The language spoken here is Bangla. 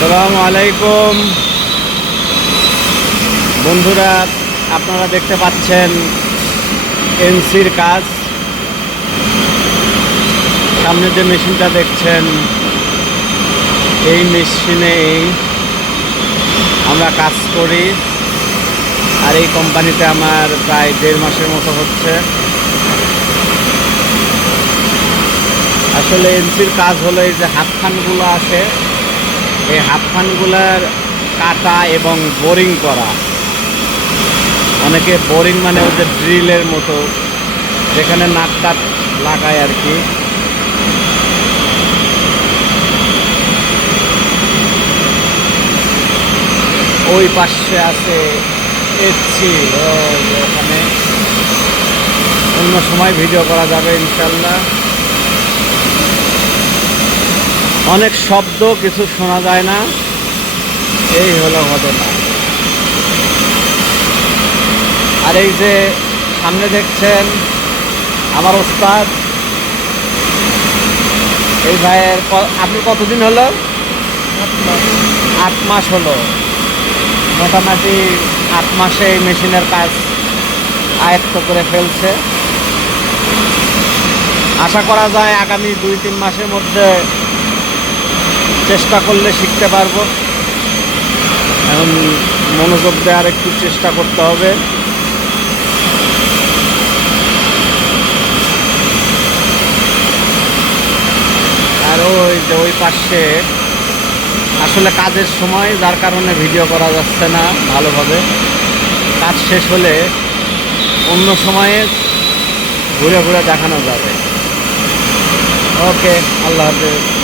আসসালামু আলাইকুম। বন্ধুরা, আপনারা দেখতে পাচ্ছেন এনসির কাজ। সামনে যে মেশিনটা দেখছেন, এই মেশিনেই আমরা কাজ করি। আর এই কোম্পানিতে আমার প্রায় দেড় মাসের মতো হচ্ছে। আসলে এনসির কাজ হলো এই যে হাত ফানগুলো আছে এই হাত ফানগুলার কাটা এবং বোরিং করা। অনেকে বোরিং মানে ওদের ড্রিলের মতো, যেখানে নাট টাট লাগায় আর কি। ওই পাশে আছে এসছি ওখানে অন্য সময় ভিডিও করা যাবে ইনশাল্লাহ। অনেক শব্দ, কিছু শোনা যায় না। এই হলো ঘটনা। আর এই যে সামনে দেখছেন আমার ওস্তাদ, এই ভাইয়ের আপনি কতদিন হলো? আট মাস হলো। মোটামুটি আট মাসে এই মেশিনের কাজ আয়ত্ত করে ফেলছে। আশা করা যায় আগামী দুই তিন মাসের মধ্যে চেষ্টা করলে শিখতে পারব। এখন মনোযোগ দেওয়ার একটু চেষ্টা করতে হবে। আর ওই যে ওই পাশে আসলে কাজের সময়, যার কারণে ভিডিও করা যাচ্ছে না ভালোভাবে। কাজ শেষ হলে অন্য সময়ে ঘুরে ঘুরে দেখানো যাবে। ওকে, আল্লাহ হাফেজ।